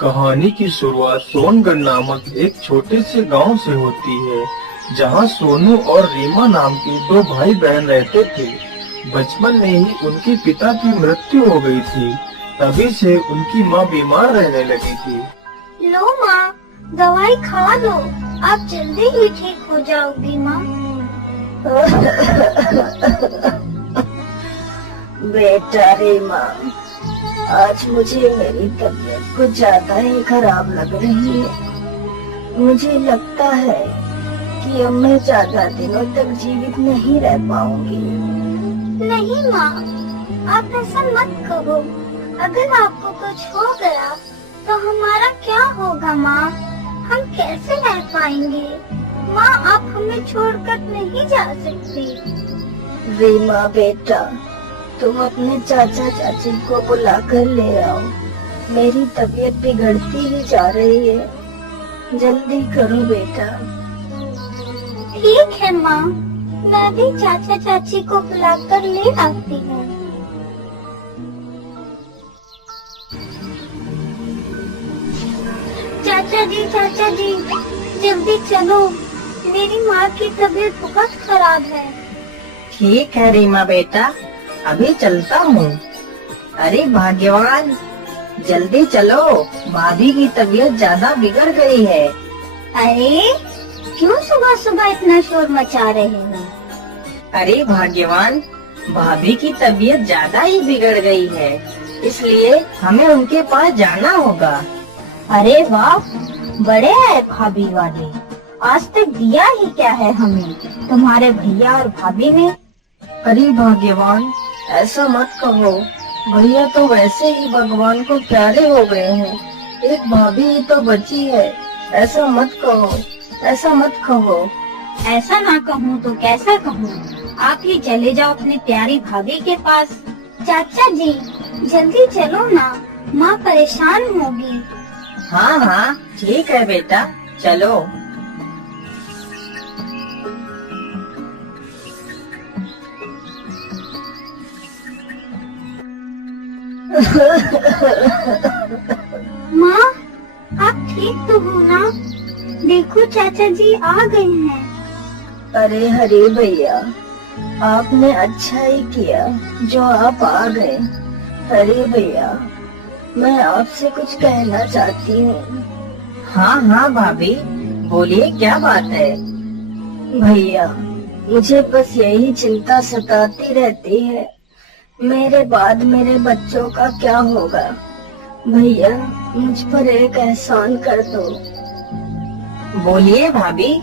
कहानी की शुरुआत सोनगढ़ नामक एक छोटे से गांव से होती है, जहां सोनू और रीमा नाम के दो भाई बहन रहते थे। बचपन में ही उनके पिता की मृत्यु हो गई थी। तभी से उनकी मां बीमार रहने लगी थी। लो माँ, दवाई खा लो, आप जल्दी ही ठीक हो जाओगी माँ। बेटा रीमा, आज मुझे मेरी तबीयत कुछ ज्यादा ही खराब लग रही है। मुझे लगता है कि अब मैं ज्यादा दिनों तक जीवित नहीं रह पाऊंगी। नहीं माँ, आप ऐसा मत कहो। अगर आपको कुछ हो गया तो हमारा क्या होगा माँ? हम कैसे रह पाएंगे? माँ, आप हमें छोड़कर नहीं जा सकती। रीमा बेटा, तुम अपने चाचा चाची को बुला कर ले आओ। मेरी तबीयत बिगड़ती ही जा रही है। जल्दी करो बेटा। ठीक है माँ, मैं भी चाचा चाची को बुलाकर ले आती हूँ। चाचा जी, जल्दी चलो, मेरी माँ की तबीयत बहुत खराब है। ठीक है रीमा बेटा, अभी चलता हूँ। अरे भाग्यवान, जल्दी चलो, भाभी की तबीयत ज्यादा बिगड़ गई है। अरे क्यों सुबह सुबह इतना शोर मचा रहे हो? अरे भाग्यवान, भाभी की तबीयत ज्यादा ही बिगड़ गई है, इसलिए हमें उनके पास जाना होगा। अरे वाह, बड़े है भाभी वाले। आज तक दिया ही क्या है हमें तुम्हारे भैया और भाभी ने? अरे भाग्यवान, ऐसा मत कहो। भैया तो वैसे ही भगवान को प्यारे हो गए हैं। एक भाभी ही तो बची है। ऐसा मत कहो, ऐसा मत कहो। ऐसा ना कहूँ तो कैसा कहूँ? आप ही चले जाओ अपनी प्यारी भाभी के पास। चाचा जी, जल्दी चलो ना, माँ परेशान होगी। हाँ हाँ, ठीक है बेटा, चलो। माँ, आप ठीक तो हो ना? देखो चाचा जी आ गए हैं। अरे हरे भैया, आपने अच्छा ही किया जो आप आ गए। अरे भैया, मैं आपसे कुछ कहना चाहती हूँ। हाँ हाँ भाभी, बोलिए, क्या बात है? भैया, मुझे बस यही चिंता सताती रहती है, मेरे बाद मेरे बच्चों का क्या होगा। भैया, मुझ पर एक एहसान कर दो। बोलिए भाभी,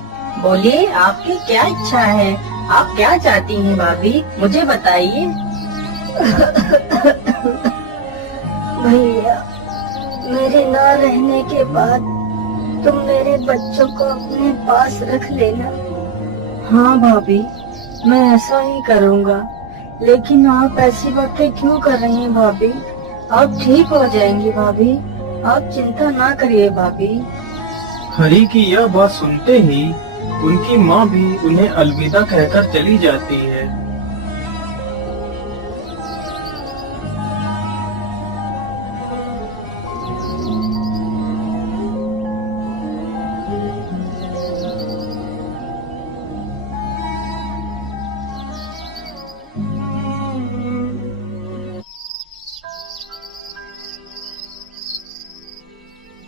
बोलिए, आपकी क्या इच्छा है? आप क्या चाहती हैं भाभी, मुझे बताइए। भैया, मेरे ना रहने के बाद तुम मेरे बच्चों को अपने पास रख लेना। हाँ भाभी, मैं ऐसा ही करूँगा। लेकिन आप ऐसी बातें क्यों कर रही हैं भाभी? आप ठीक हो जाएंगी भाभी, आप चिंता ना करिए भाभी। हरी की यह बात सुनते ही उनकी माँ भी उन्हें अलविदा कहकर चली जाती है।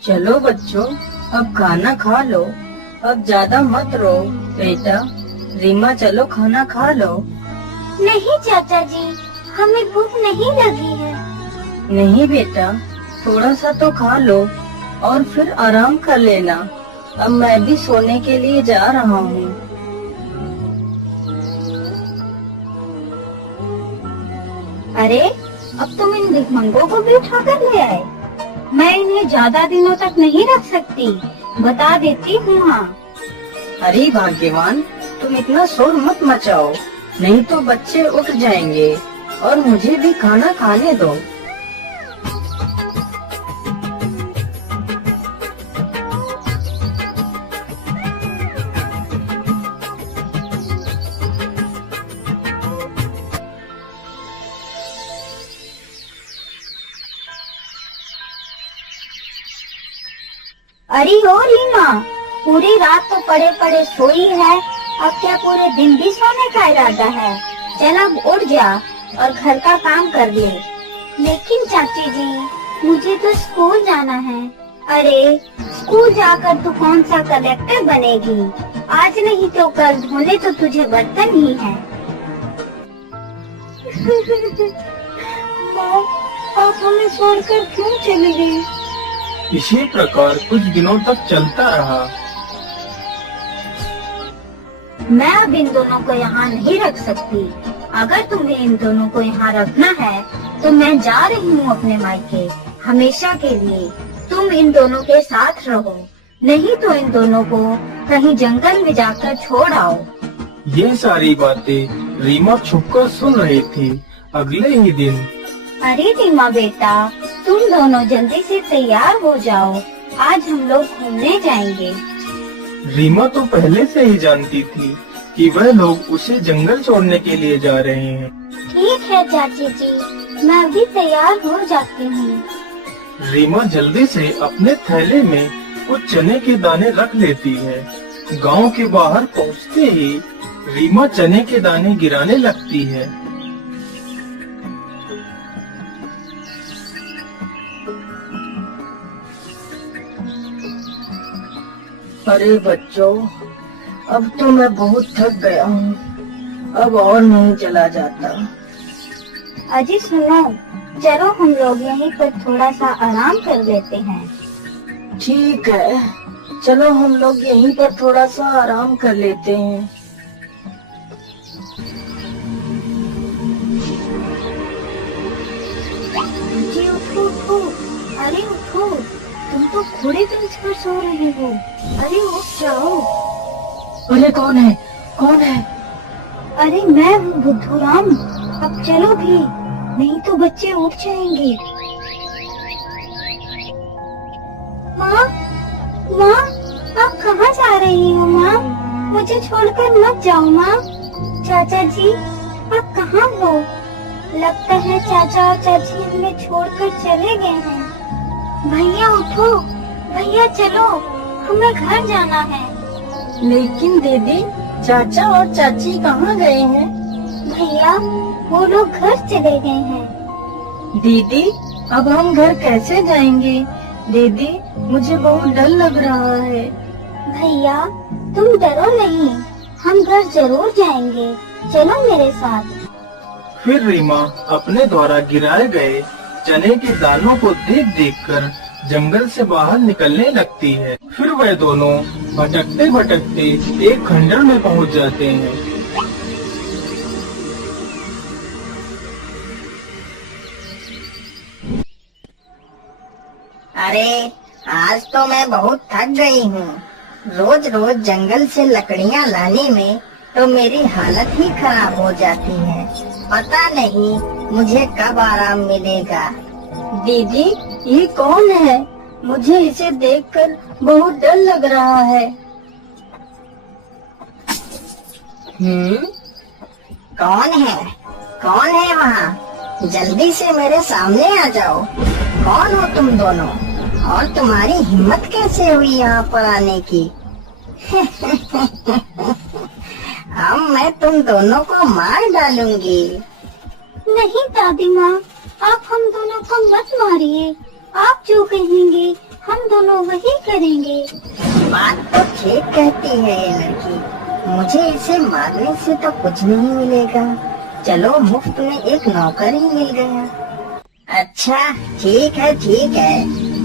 चलो बच्चों, अब खाना खा लो। अब ज्यादा मत रो बेटा। रीमा, चलो खाना खा लो। नहीं चाचा जी, हमें भूख नहीं लगी है। नहीं बेटा, थोड़ा सा तो खा लो और फिर आराम कर लेना। अब मैं भी सोने के लिए जा रहा हूँ। अरे, अब तुम इन भिखमंगों को भी उठा कर ले आए? मैं इन्हें ज्यादा दिनों तक नहीं रख सकती, बता देती हूँ। हाँ। अरे भाग्यवान, तुम इतना शोर मत मचाओ, नहीं तो बच्चे उठ जाएंगे। और मुझे भी खाना खाने दो। अरे ओ रीमा, पूरी रात तो पड़े पड़े सोई है, अब क्या पूरे दिन भी सोने का इरादा है? चल अब उठ जा और घर का काम कर ले। लेकिन चाची जी, मुझे तो स्कूल जाना है। अरे स्कूल जाकर तू कौन सा कलेक्टर बनेगी? आज नहीं तो कल धोने तो तुझे बर्तन ही है। माँ, आप हमें छोड़कर क्यों चली गई? इसी प्रकार कुछ दिनों तक चलता रहा। मैं अब इन दोनों को यहाँ नहीं रख सकती। अगर तुम्हें इन दोनों को यहाँ रखना है तो मैं जा रही हूँ अपने मायके, हमेशा के लिए। तुम इन दोनों के साथ रहो, नहीं तो इन दोनों को कहीं जंगल में जाकर छोड़ आओ। ये सारी बातें रीमा छुपकर सुन रही थी। अगले ही दिन, अरे रीमा बेटा, तुम दोनों जल्दी से तैयार हो जाओ, आज हम लोग घूमने जाएंगे। रीमा तो पहले से ही जानती थी कि वह लोग उसे जंगल छोड़ने के लिए जा रहे हैं। ठीक है चाची जी, मैं अभी तैयार हो जाती हूँ। रीमा जल्दी से अपने थैले में कुछ चने के दाने रख लेती है। गांव के बाहर पहुंचते ही रीमा चने के दाने गिराने लगती है। अरे बच्चों, अब तो मैं बहुत थक गया हूँ, अब और नहीं चला जाता। अजी सुनो, चलो हम लोग यहीं पर थोड़ा सा आराम कर लेते हैं। ठीक है, चलो हम लोग यहीं पर थोड़ा सा आराम कर लेते हैं। जी उठो उठो, अरे उठो, तुम तो घोड़े बेंच पर सो रहे हो। अरे उठ जाओ। अरे कौन है, कौन है? अरे मैं हूँ बुद्धूराम, अब चलो भी, नहीं तो बच्चे उठ जाएंगे। माँ, माँ, आप कहाँ जा रही हो माँ? मुझे छोड़कर मत जाओ माँ। चाचा जी, आप कहाँ हो? लगता है चाचा और चाची हमें छोड़कर चले गए हैं। भैया उठो, भैया चलो, हमें घर जाना है। लेकिन दीदी, चाचा और चाची कहाँ गए हैं? भैया, वो लोग घर चले गए हैं। दीदी, अब हम घर कैसे जाएंगे? दीदी, मुझे बहुत डर लग रहा है। भैया, तुम डरो नहीं, हम घर जरूर जाएंगे, चलो मेरे साथ। फिर रीमा अपने द्वारा गिराए गए चने के दानों को देख देखकर जंगल से बाहर निकलने लगती है। फिर वह दोनों भटकते भटकते एक खंडर में पहुंच जाते हैं। अरे आज तो मैं बहुत थक गई हूँ। रोज रोज जंगल से लकड़ियाँ लाने में तो मेरी हालत ही खराब हो जाती है। पता नहीं मुझे कब आराम मिलेगा। दीदी, ये कौन है? मुझे इसे देखकर बहुत डर लग रहा है। कौन है? कौन है वहाँ? जल्दी से मेरे सामने आ जाओ। कौन हो तुम दोनों? और तुम्हारी हिम्मत कैसे हुई यहाँ पर आने की? अब मैं तुम दोनों को मार डालूंगी। नहीं दादी माँ, आप हम दोनों को मत मारिए, आप जो कहेंगे हम दोनों वही करेंगे। बात तो ठीक कहती है ये लड़की। मुझे इसे मारने से तो कुछ नहीं मिलेगा। चलो मुफ्त में एक नौकर ही मिल गया। अच्छा ठीक है,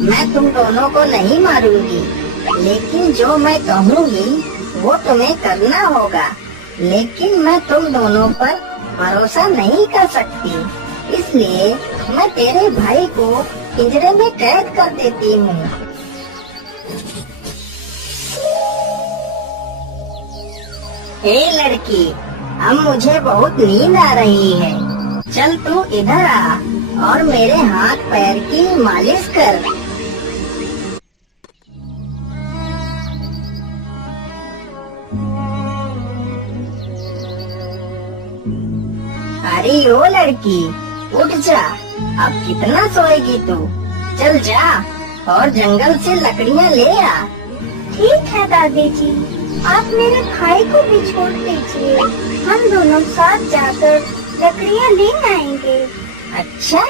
मैं तुम दोनों को नहीं मारूंगी, लेकिन जो मैं कहूँगी वो तुम्हें करना होगा। लेकिन मैं तुम दोनों पर भरोसा नहीं कर सकती, इसलिए मैं तेरे भाई को पिंजरे में कैद कर देती हूँ। हे लड़की, अब मुझे बहुत नींद आ रही है। चल तू इधर आ और मेरे हाथ पैर की मालिश कर। अरे ओ लड़की, उठ जा। अब कितना सोएगी तू? चल जा, और जंगल से लकड़ियाँ ले आ। ठीक है दादी जी, आप मेरे भाई को भी छोड़ दीजिए, हम दोनों साथ जाकर लकड़ियाँ ले आएंगे। अच्छा,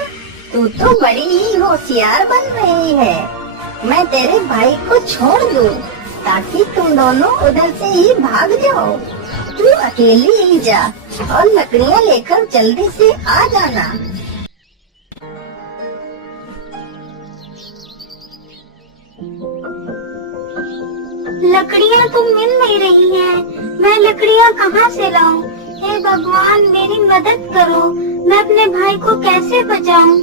तू तो बड़ी ही होशियार बन रही है। मैं तेरे भाई को छोड़ दूं ताकि तुम दोनों उधर से ही भाग जाओ। तू अकेली ही जा और लकड़ियाँ लेकर जल्दी से आ जाना। लकड़ियाँ तो मिल नहीं रही हैं, मैं लकड़ियाँ कहाँ से लाऊं? हे भगवान, मेरी मदद करो, मैं अपने भाई को कैसे बचाऊं?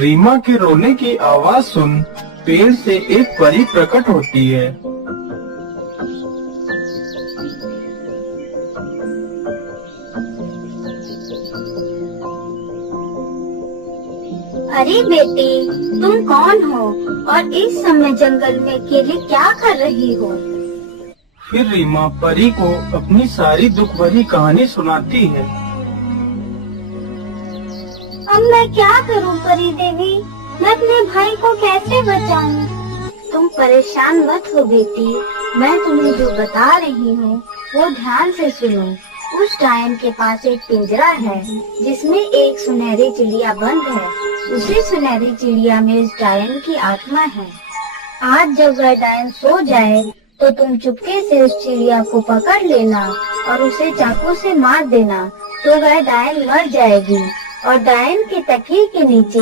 रीमा के रोने की आवाज सुन पेड़ से एक परी प्रकट होती है। अरे बेटी, तुम कौन हो और इस समय जंगल में अकेले क्या कर रही हो? फिर रीमा परी को अपनी सारी दुख भरी कहानी सुनाती है। अब मैं क्या करूं परी देवी, मैं अपने भाई को कैसे बचाऊं? तुम परेशान मत हो बेटी, मैं तुम्हें जो बता रही हूँ वो ध्यान से सुनो। उस डायन के पास एक पिंजरा है जिसमें एक सुनहरी चिड़िया बंद है। उसी सुनहरी चिड़िया में इस डायन की आत्मा है। आज जब वह डायन सो जाए तो तुम चुपके से उस चिड़िया को पकड़ लेना और उसे चाकू से मार देना, तो वह डायन मर जाएगी और डायन के तकिए के नीचे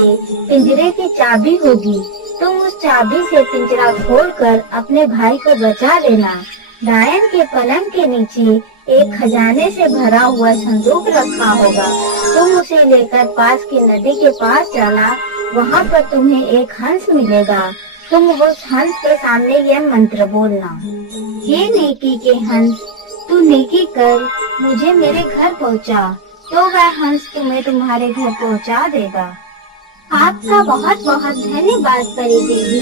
पिंजरे की चाबी होगी। तुम उस चाबी से पिंजरा खोलकर अपने भाई को बचा लेना। डायन के पलंग के नीचे एक खजाने से भरा हुआ संदूक रखा होगा। तुम उसे लेकर पास की नदी के पास जाना, वहाँ पर तुम्हें एक हंस मिलेगा। तुम उस हंस के सामने यह मंत्र बोलना, हे नेकी के हंस, तू नेकी कर, मुझे मेरे घर पहुँचा। तो वह हंस तुम्हें तुम्हारे घर पहुँचा देगा। आपका बहुत बहुत धन्यवाद परी देवी।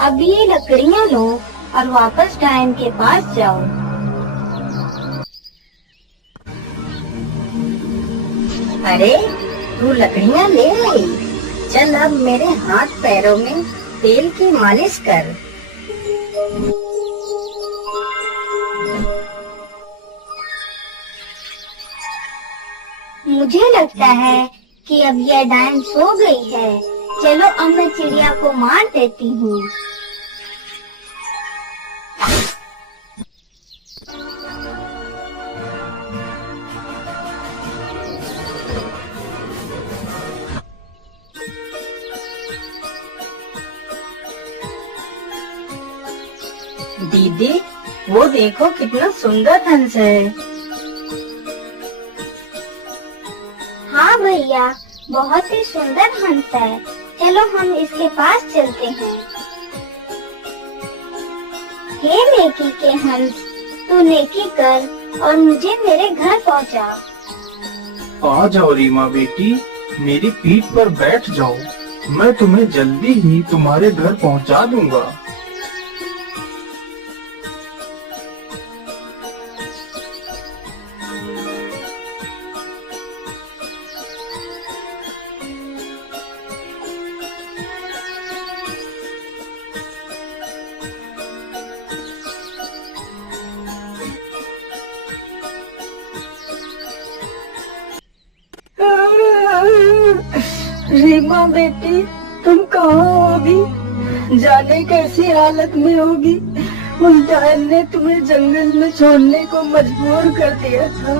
अब ये लकड़ियाँ लो और वापस डायन के पास जाओ। अरे, तू लकड़ियाँ ले आई। चल अब मेरे हाथ पैरों में तेल की मालिश कर। मुझे लगता है कि अब यह डायन सो गई है। चलो अब मैं चिड़िया को मार देती हूँ। दीदी, वो देखो कितना सुंदर हंस है। हाँ भैया, बहुत ही सुंदर हंस है। चलो हम इसके पास चलते हैं। हे नेकी के हंस, तू नेकी कर और मुझे मेरे घर पहुँचा। आ जाओ रीमा बेटी, मेरी पीठ पर बैठ जाओ, मैं तुम्हें जल्दी ही तुम्हारे घर पहुंचा दूंगा। रीमा बेटी, तुम कहाँ होगी? जाने कैसी हालत में होगी। उस डायन ने तुम्हें जंगल में छोड़ने को मजबूर कर दिया था।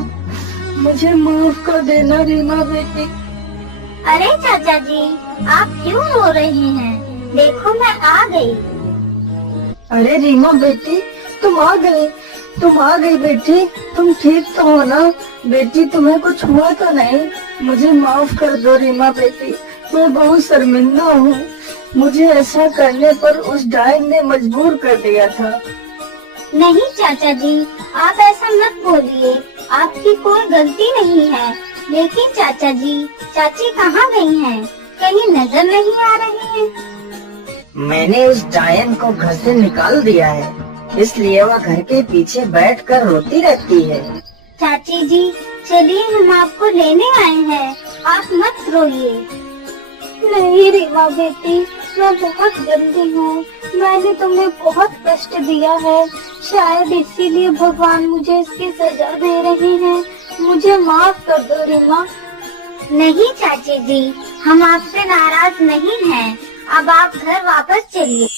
मुझे माफ कर देना रीमा बेटी। अरे चाचा जी, आप क्यों रो रहे हैं? देखो मैं आ गई। अरे रीमा बेटी, तुम आ गई बेटी। तुम ठीक तो हो ना बेटी? तुम्हें कुछ हुआ तो नहीं? मुझे माफ कर दो रीमा बेटी, मैं बहुत शर्मिंदा हूँ। मुझे ऐसा करने पर उस डायन ने मजबूर कर दिया था। नहीं चाचा जी, आप ऐसा मत बोलिए, आपकी कोई गलती नहीं है। लेकिन चाचा जी, चाची कहाँ गई हैं? कहीं नजर नहीं आ रही हैं। मैंने उस डायन को घर से निकाल दिया है इसलिए वह घर के पीछे बैठकर रोती रहती है। चाची जी चलिए हम आपको लेने आए हैं, आप मत रोइए। नहीं रीमा बेटी, मैं बहुत गंदी हूँ, मैंने तुम्हें बहुत कष्ट दिया है, शायद इसीलिए भगवान मुझे इसकी सजा दे रहे हैं, मुझे माफ कर दो रीमा। नहीं चाची जी, हम आपसे नाराज नहीं हैं, अब आप घर वापस चलिए।